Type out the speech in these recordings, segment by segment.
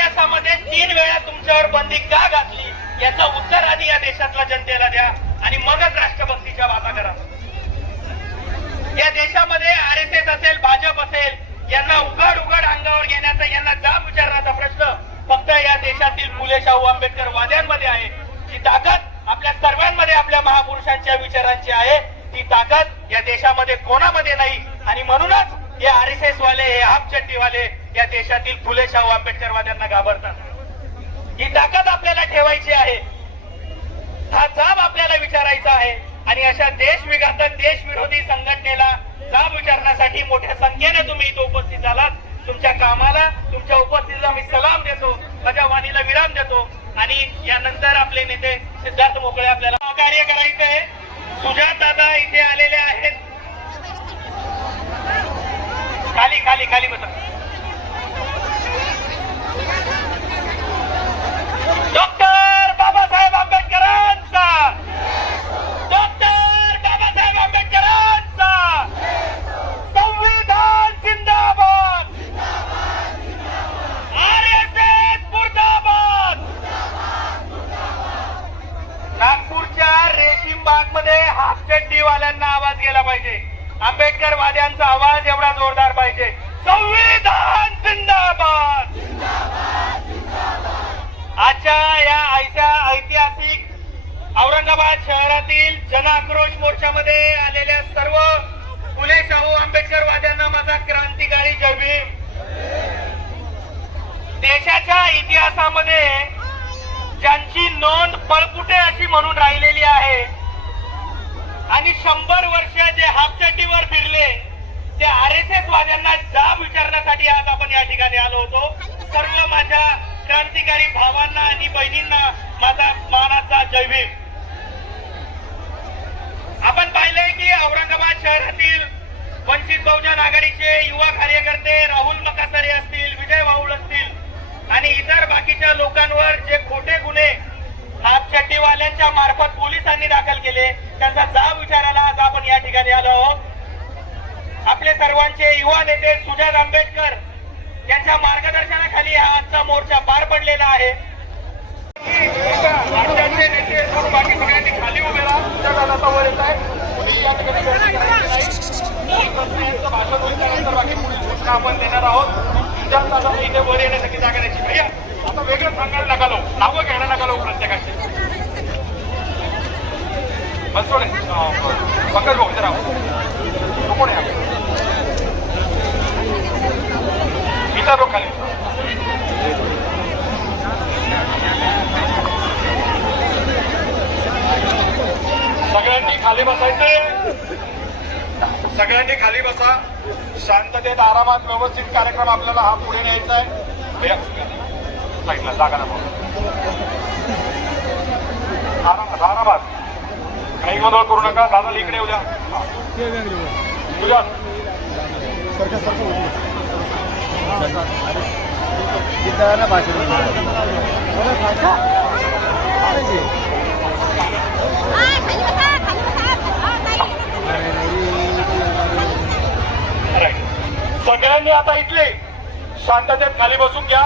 इतिहासामध्ये 3 वेळा तुमच्यावर बंदी का घातली याचं उत्तर आधी या देशातल्या जनतेला द्या आणि मगच राष्ट्रभक्तीच्या वाता करा। या देशामध्ये आरएसएस असेल, भाजप असेल, यांना उघड अंगावर घेण्याचा, यांना जाब विचारण्याचा प्रश्न फक्त या देशातील फुले शाहू आंबेडकर वाद्यांमध्ये आहे। ही ताकद आपल्या सर्वांमध्ये, आपल्या महापुरुषांच्या विचारांची आहे। ती ताकद या देशामध्ये कोणामध्ये नाही आणि म्हणूनच हे आरएसएस वाले, हे हाफचट्टी वाले या देशातील फुले शाहू आंबेडकर वाद्यांना घाबरतात। ही ताकद आपल्याला ठेवायची आहे, हा जाब आपल्याला विचारायचा आहे आणि अशा देशविघातक, देशविरोधी संघटनेला जाब विचारण्यासाठी मोठ्या संख्येने तुम्ही इथे उपस्थित झालात। तुमच्या कामाला, तुमच्या उपस्थितीला मी सलाम देतो, माझ्या वाणीला विराम देतो आणि यानंतर आपले नेते सिद्धार्थ मोकळे आपल्याला सहकार्य करायचं आहे। सुजात दादा इथे आलेले आहेत, खाली बसा। डॉक्टर बाबासाहेब आंबेडकरांचा, डॉक्टर बाबासाहेब आंबेडकरांचा संविधान जिंदाबाद, आरएसएस मुर्दाबाद। नागपूरच्या रेशीम बाग मध्ये हाफचड्डी वाल्यांना आवाज गेला पाहिजे, आंबेडकर वाद्यांचा आवाज एवढा जोरदार पाहिजे, संविधान जिंदाबाद। आजच्या या ऐतिहासिक औरंगाबाद शहरातील जन आक्रोश मोर्चामध्ये आलेल्या सर्व फुले शाहू आंबेडकर वाद्यांना माझा क्रांतिकारी जय भीम। देशाच्या इतिहासामध्ये ज्यांची नोंद पळपुटे अशी म्हणून राहिलेली आहे आणि 100 वर्ष जे हाफचड्डीवर फिरले ते आरएसएस वाद्यांना जाब विचारण्यासाठी आज आपण या ठिकाणी आलो होतो। सर्व माझ्या क्रांतिकारी भावांना आणि बहिणींना माझा मानाचा जय भीम। आपण पाहिलंय की औरंगाबाद शहरातील वंचित बहुजन आघाडीचे युवा कार्यकर्ते राहुल मकासरे असतील, विजय वाहुळ असतील आणि इतर बाकीच्या लोकांवर जे खोटे गुन्हे हाफचड्डीवाल्यांच्या मार्फत पोलिसांनी दाखल केले, त्यांचा जाब विचारायला आज आपण या ठिकाणी आलो आहोत। आपले सर्वांचे युवा नेते सुजात आंबेडकर यांच्या मार्गदर्शनाखाली हा आजचा मोर्चा पार पडलेला आहे। राज्याचे नेते सर्व बाकी सगळ्यांनी खाली उभे राहा, सुजात वर येत आहे। भाषण होईल त्यानंतर बाकी पुढील सूचना आपण देणार आहोत। सुजात दादा इथे वर येण्यासाठी जागा द्यायची। भैया आता वेगळं सांगायला नका लो, नावं घ्यायला नका लो प्रत्येकाची। बनसोडे पंकज भाऊ इथे राहू, कोण आहे इतर लोक खाली। सगळ्यांनी खाली बसायचंय, सगळ्यांनी खाली बसा, शांततेत आरामात व्यवस्थित कार्यक्रम आपल्याला हा पुढे न्यायचा आहे। साईडला जागा ना, आरामात काही गोंधळ करू नका। दादा इकडे येऊ द्या, सगळ्यांनी आता इथले शांततेत खाली बसून घ्या।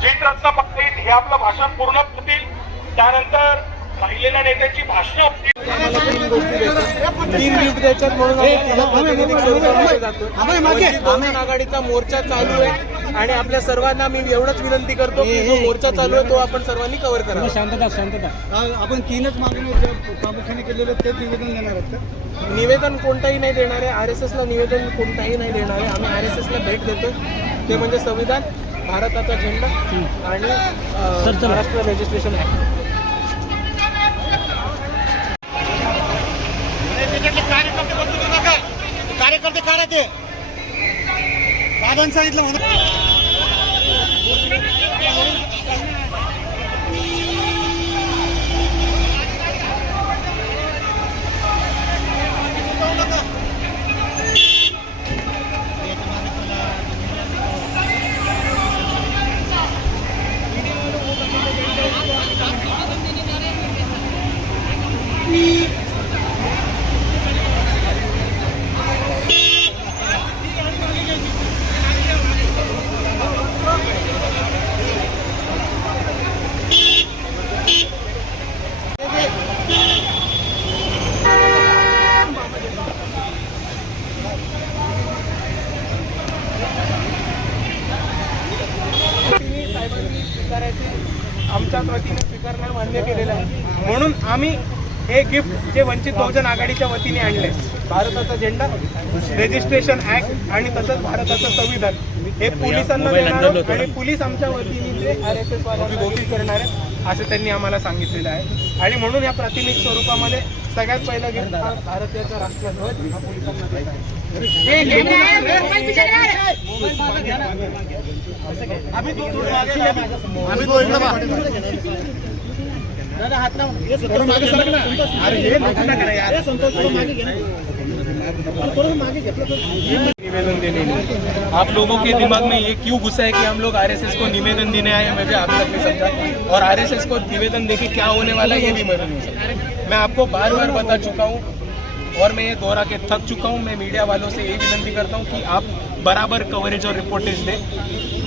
जीतरत्न पत्रित हे आपलं भाषण पूर्ण करतील, त्यानंतर राहिलेल्या नेत्यांची भाषणं होतील। 3 गिफ्ट द्यायच्यात म्हणून आघाडीचा मोर्चा चालू आहे आणि आपल्या सर्वांना मी एवढंच विनंती करतो की जो मोर्चा चालू आहे तो आपण सर्वांनी कव्हर करा। शांतता। आपण 3च मागण्या प्रामुख्याने केलेले तेच निवेदन देणार आहेत का? निवेदन कोणताही नाही देणार आहे, आरएसएसला निवेदन कोणताही नाही देणार आहे। आम्ही आरएसएसला भेट देतो, ते म्हणजे संविधान, भारताचा झेंडा आणि महाराष्ट्र रजिस्ट्रेशन ऍक्ट। कार्यकर्ते काढायचे बाबांनी सांगितलं म्हणून। पाठवली स्वीकारायचे आमच्या वतीने स्वीकारणं मान्य केलेलं आहे. म्हणून आम्ही हे गिफ्ट जे वंचित बहुजन आघाडीच्या वतीने आणले, भारताचा झेंडा, रेजिस्ट्रेशन ऍक्ट आणि तसंच भारताचं संविधान हे पोलिसांना देणार आहोत आणि पोलीस आमच्या वतीने ते RSS वाल्यांना घोषित करणार आहे असं त्यांनी आम्हाला सांगितलेलं आहे. आणि म्हणून या प्रातिनिधिक स्वरूपामध्ये सगळ्यात पहिला गिफ्ट हा भारताचा राष्ट्रध्वज हा पोलिसांना देत आहे. निवेदन देने में आप लोगों के दिमाग में ये क्यों घुसा है कि हम लोग RSS को निवेदन देने आए हैं, मुझे अब तक नहीं समझा। और RSS को निवेदन देके क्या होने वाला है ये भी मुझे नहीं समझा। मैं आपको बार बार बता चुका हूँ और मैं ये दोहरा के थक चुका हूँ। मैं मीडिया वालों से यही विनती करता हूँ कि आप बराबर कवरेज और रिपोर्टेज दें।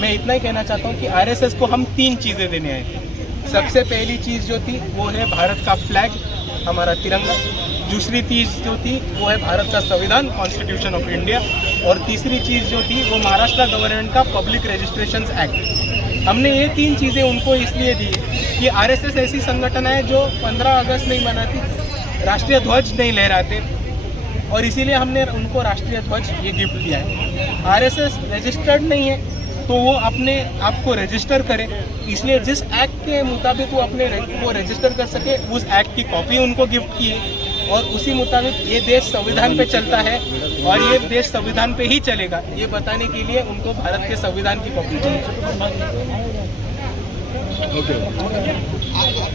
मैं इतना ही कहना चाहता हूँ कि RSS को हम 3 चीज़ें देने आए थे। सबसे पहली चीज़ जो थी वो है भारत का फ्लैग, हमारा तिरंगा। दूसरी चीज़ जो थी वो है भारत का संविधान, कॉन्स्टिट्यूशन ऑफ इंडिया। और तीसरी चीज़ जो थी वो महाराष्ट्र गवर्नमेंट का पब्लिक रजिस्ट्रेशन एक्ट। हमने ये 3 चीज़ें उनको इसलिए दी कि RSS ऐसी संगठन है जो 15 अगस्त नहीं मनाती, राष्ट्रीय ध्वज नहीं लहराते, और इसीलिए हमने उनको राष्ट्रीय ध्वज ये गिफ्ट किया है। RSS रजिस्टर्ड नहीं है तो वो अपने आप को रजिस्टर करे, इसलिए जिस एक्ट के मुताबिक वो अपने वो रजिस्टर कर सके उस एक्ट की कॉपी उनको गिफ्ट की है। और उसी मुताबिक ये देश संविधान पे चलता है और ये देश संविधान पे ही चलेगा, ये बताने के लिए उनको भारत के संविधान की कॉपी चाहिए।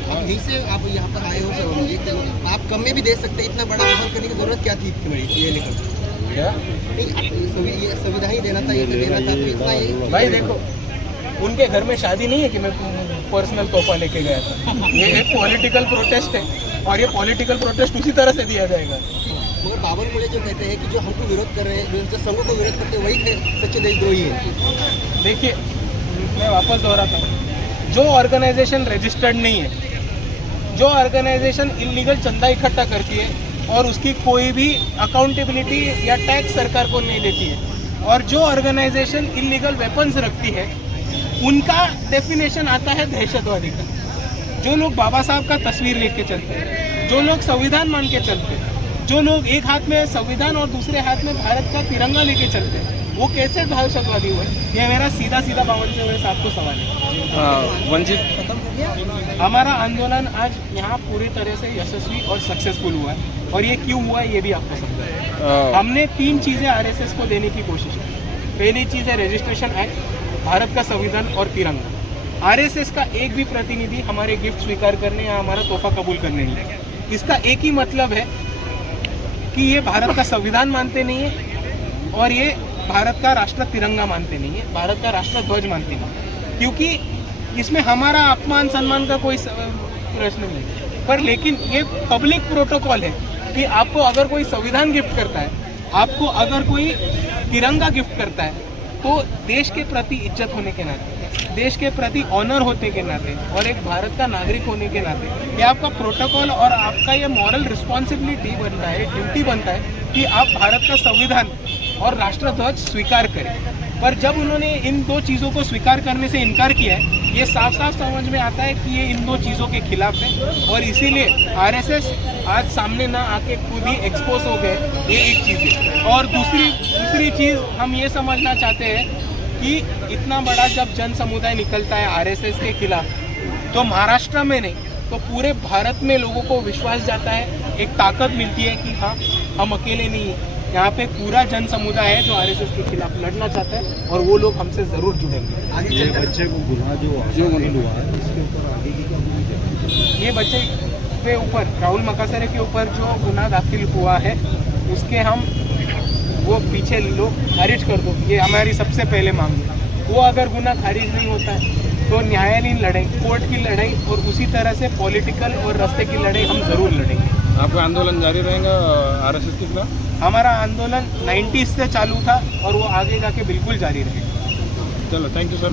आप यहीं से आप यहाँ पर आए हो, आप कम में भी दे सकते, इतना बड़ा ऑफर करने की जरूरत क्या थी इतनी बड़ी ये लेकर? ये सुविधा ही देना था, ये देना था, तो इतना ही। भाई देखो, उनके घर में शादी नहीं है कि मैं पर्सनल तोहफा लेके गया था। ये एक पॉलिटिकल प्रोटेस्ट है और ये पॉलिटिकल प्रोटेस्ट उसी तरह से दिया जाएगा। मगर बाबर मुड़े जो कहते हैं कि जो हमको विरोध कर रहे हैं, जो संघों को विरोध करते हैं, वही सच्चे देशद्रोही है। देखिए, मैं वापस दोहराता हूँ, जो ऑर्गेनाइजेशन रजिस्टर्ड नहीं है, जो ऑर्गेनाइजेशन इलीगल चंदा इकट्ठा करती है और उसकी कोई भी अकाउंटेबिलिटी या टैक्स सरकार को नहीं देती है, और जो ऑर्गेनाइजेशन इलीगल वेपन्स रखती है, उनका डेफिनेशन आता है दहशतवादी का। जो लोग बाबा साहब का तस्वीर लेके चलते हैं, जो लोग संविधान मान के चलते हैं, जो लोग एक हाथ में संविधान और दूसरे हाथ में भारत का तिरंगा लेके चलते हैं, वो कैसे दहशतवादी हुए? ये मेरा सीधा सीधा बावनचे हुए साहब को सवाल है। वंचित हमारा आंदोलन आज यहाँ पूरी तरह से यशस्वी और सक्सेसफुल हुआ है, और ये क्यों हुआ है ये भी आपको समझा है। हमने 3 चीज़ें RSS को देने की कोशिश की। पहली चीज़ है रजिस्ट्रेशन एक्ट, भारत का संविधान और तिरंगा। RSS का एक भी प्रतिनिधि हमारे गिफ्ट स्वीकार करने या हमारा तोहफा कबूल करने नहीं है। इसका एक ही मतलब है कि ये भारत का संविधान मानते नहीं है और ये भारत का राष्ट्र तिरंगा मानते नहीं है, भारत का राष्ट्र ध्वज मानते नहीं, क्योंकि इसमें हमारा अपमान सम्मान का कोई प्रश्न नहीं है। पर लेकिन ये पब्लिक प्रोटोकॉल है कि आपको अगर कोई संविधान गिफ्ट करता है, आपको अगर कोई तिरंगा गिफ्ट करता है, तो देश के प्रति इज्जत होने के नाते, देश के प्रति ऑनर होने के नाते और एक भारत का नागरिक होने के नाते ये आपका प्रोटोकॉल और आपका ये मॉरल रिस्पॉन्सिबिलिटी बनता है, ड्यूटी बनता है कि आप भारत का संविधान और राष्ट्रध्वज स्वीकार करें। पर जब उन्होंने इन 2 चीज़ों को स्वीकार करने से इनकार किया है, ये साफ साफ समझ में आता है कि ये इन 2 चीज़ों के खिलाफ है, और इसीलिए RSS आज सामने ना आके खुद ही एक्सपोज हो गए। ये एक चीज़ है। और दूसरी चीज़ हम ये समझना चाहते हैं कि इतना बड़ा जब जन समुदाय निकलता है RSS के खिलाफ, तो महाराष्ट्र में नहीं तो पूरे भारत में लोगों को विश्वास जाता है, एक ताकत मिलती है कि हाँ हम अकेले नहीं हैं, यहाँ पे पूरा जन समुदाय है जो RSS के खिलाफ लड़ना चाहता है, और वो लोग हमसे ज़रूर जुड़ेंगे। ये बच्चे को गुनाह जो हुआ है, इसके ऊपर आगे की क्या? ये बच्चे के ऊपर, राहुल मकासरे के ऊपर जो गुनाह दाखिल हुआ है, उसके हम वो पीछे लोग खारिज कर दो, ये हमारी सबसे पहले मांग है। वो अगर गुनाह खारिज नहीं होता है तो न्यायालयीन लड़ाई, कोर्ट की लड़ाई और उसी तरह से पॉलिटिकल और रास्ते की लड़ाई हम ज़रूर लड़ेंगे। आपका आंदोलन जारी रहेगा RSS के खिलाफ? हमारा आंदोलन 90s से चालू था और वो आगे जाके बिल्कुल जारी रहेगा। चलो, थैंक यू सर।